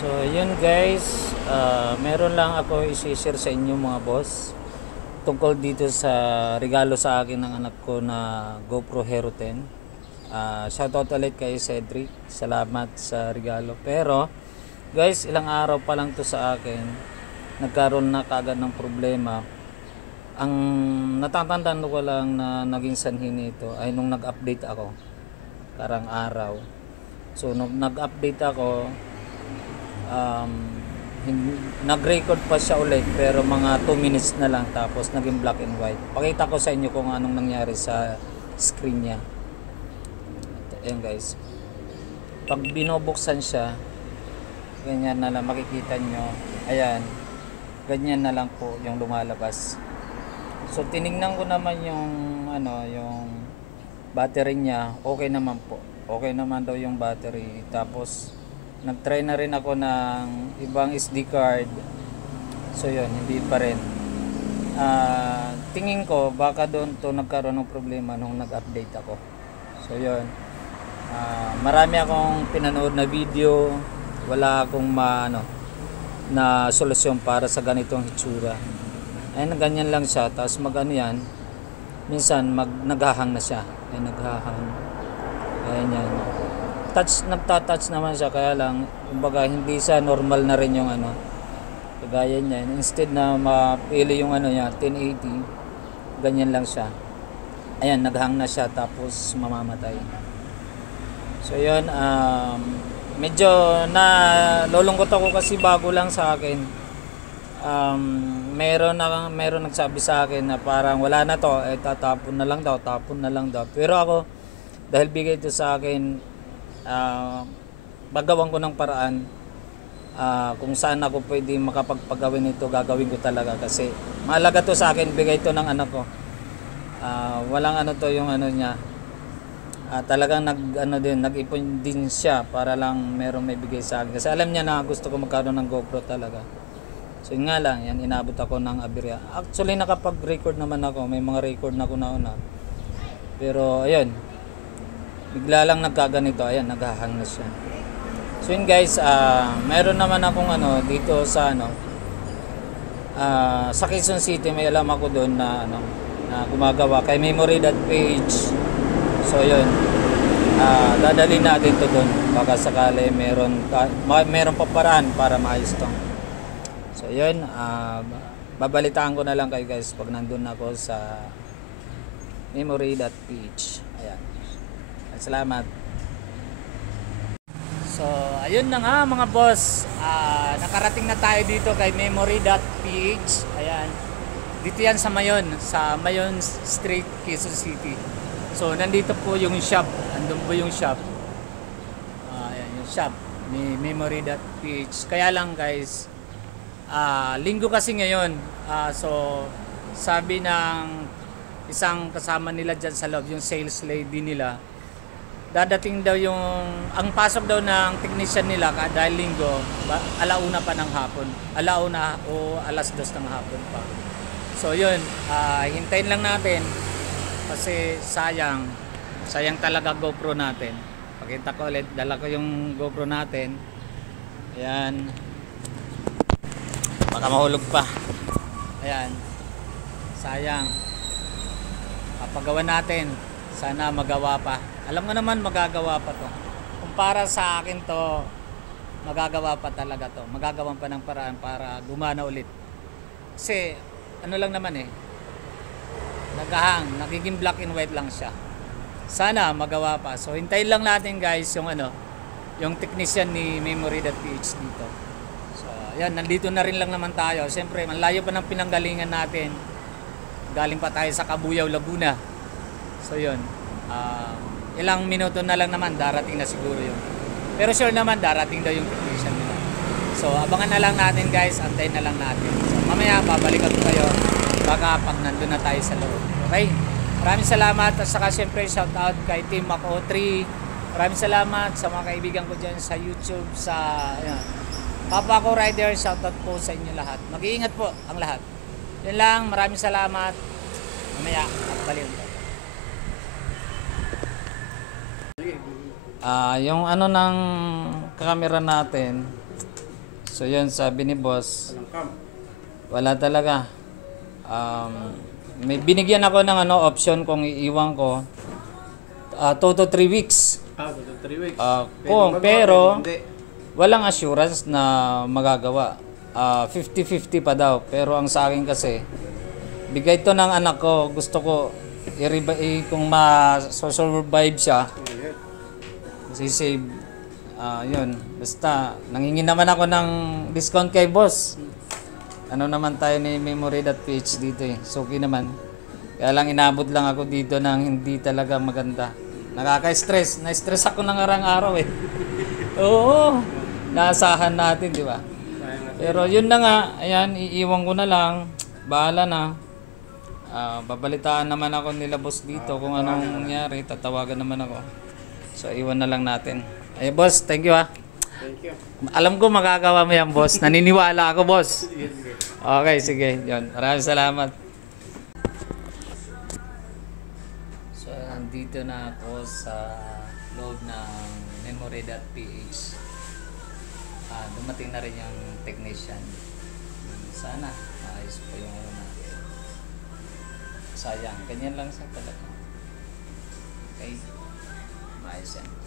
So yun guys, meron lang ako i-share sa inyo mga boss tungkol dito sa regalo sa akin ng anak ko na GoPro Hero 10. Shoutout ulit kay Cedric, salamat sa regalo. Pero guys, ilang araw pa lang to sa akin, nagkaroon na kagad ng problema. Ang natatandaan ko lang na naging sanhi nito ay nung nag-update ako karang araw. So nung nag-update ako, nag-record pa siya ulit pero mga 2 minutes na lang, tapos naging black and white. Pakita ko sa inyo kung anong nangyari sa screen niya. Ayan guys, pag binubuksan siya, ganyan na lang makikita nyo. Ayan, ganyan na lang po yung lumalabas. So tinignan ko naman yung yung battery niya, okay naman po. Okay naman daw yung battery. Tapos nag-try na rin ako ng ibang SD card. So yun, hindi pa rin. Tingin ko baka doon to nagkaroon ng problema nung nag-update ako. So yun, marami akong pinanood na video, wala akong na solusyon para sa ganitong hitsura. Ayun, ganyan lang siya. Tapos yan, minsan naghahang na siya. Ay, naghahang. Ayan yan. Nagtatouch naman siya, kaya lang kumbaga hindi siya normal na rin yung kagaya niyan. Instead na mapili yung niya 1080, ganyan lang siya. Ayan, naghang na siya tapos mamamatay. So yun, medyo nalulungkot ako kasi bago lang sa akin. Meron nagsabi sa akin na parang wala na to, tapon na lang daw. Pero ako, dahil bigay ito sa akin, magawan ko ng paraan. Kung saan ako pwede makapagpagawin ito, gagawin ko talaga kasi mahalaga to sa akin. Bigay ito ng anak ko. Walang to yung niya. Talagang nag-ipon din siya para lang merong may bigay sa akin kasi alam niya na gusto ko magkaroon ng GoPro talaga. So yun nga lang, yan, inabot ako ng aberya. Actually nakapag-record naman ako, may mga record na ako na. Pero ayun, bigla lang nagkaganito, ayan, naghahang na siya. So yun guys, mayroon naman akong dito sa sa Quezon City, may alam ako doon na na gumagawa kay memory.ph. So yun, dadalhin natin to doon, baka sakali meron pa paraan para maayos to. So yun, babalitaan ko na lang kayo guys pag nandun ako sa memory.ph. Ayan, salamat. So ayun na nga mga boss, nakarating na tayo dito kay memory.ph. Ayan, dito yan sa Mayon Street, Quezon City. So nandito po yung shop, andun po yung shop. Ayan yung shop ni memory.ph. Kaya lang guys, linggo kasi ngayon, so sabi ng isang kasama nila dyan sa loob, yung sales lady nila, dadating daw ang pasok daw ng technician nila dahil linggo, alauna pa ng hapon, alauna o alas 2 ng hapon pa. So yun, hintayin lang natin kasi sayang talaga GoPro natin. Pakita ko ulit, dala ko yung GoPro natin. Ayan, baka mahulog pa. Ayan, sayang. Papagawa natin, sana magawa pa. Alam ko naman magagawa pa to. Kung para sa akin to, magagawa pa talaga to. Magagawan pa ng paraan para gumana ulit. Kasi lang naman naghahang, nagiging black and white lang siya. Sana magawa pa. So hintayin lang natin guys yung technician ni memory.ph dito. Yan, nandito na rin lang naman tayo. Siyempre, malayo pa ng pinanggalingan natin. Galing pa tayo sa Cabuyao, Laguna. So yun, ilang minuto na lang naman, darating na siguro yun. Pero sure naman, darating daw yung technician nila. So abangan na lang natin guys, antayin na lang natin. So mamaya, babalikan ko kayo baka pag nandun na tayo sa loob. Okay? Maraming salamat. At saka siyempre, shout out kay Team Mac03. Maraming salamat sa mga kaibigan ko dyan sa YouTube, Papa ko Rider, shoutout po sa inyo lahat. Mag-iingat po ang lahat. Yan lang, maraming salamat. Mamaya, baliw. Yung ng camera natin, So yun, sabi ni boss, Walang cam. wala talaga. May binigyan ako ng option kung iiwan ko 2 to 3 weeks. 3 weeks. Pero walang assurance na magagawa. 50-50 pa daw. Pero ang sa akin kasi, bigay to ng anak ko. Gusto ko kung ma-survive siya, save. Yun. Basta, nangingin naman ako ng discount kay boss. Ano naman tayo ni Memory.ph dito eh. Suki naman. Kaya lang inabot lang ako dito ng hindi talaga maganda. Nakaka-stress. Na-stress ako ng araw eh. Oo. Naasahan natin, di ba? Pero yun na nga. Ayan, iiwan ko na lang. Bahala na. Babalitaan naman ako nila boss dito kung anong nangyari. Tatawagan naman ako. So, iwan na lang natin. Ay, boss, thank you ha. Thank you. Alam ko magagawa mo yan, boss. Naniniwala ako, boss. Okay, sige. Yun. Maraming salamat. So, nandito na ako sa loob ng Memory.ph. Dumating na rin yung technician. Sana maayos po yung natin. Sayang. Ganyan lang sa talaga. Okay? Maayos yan.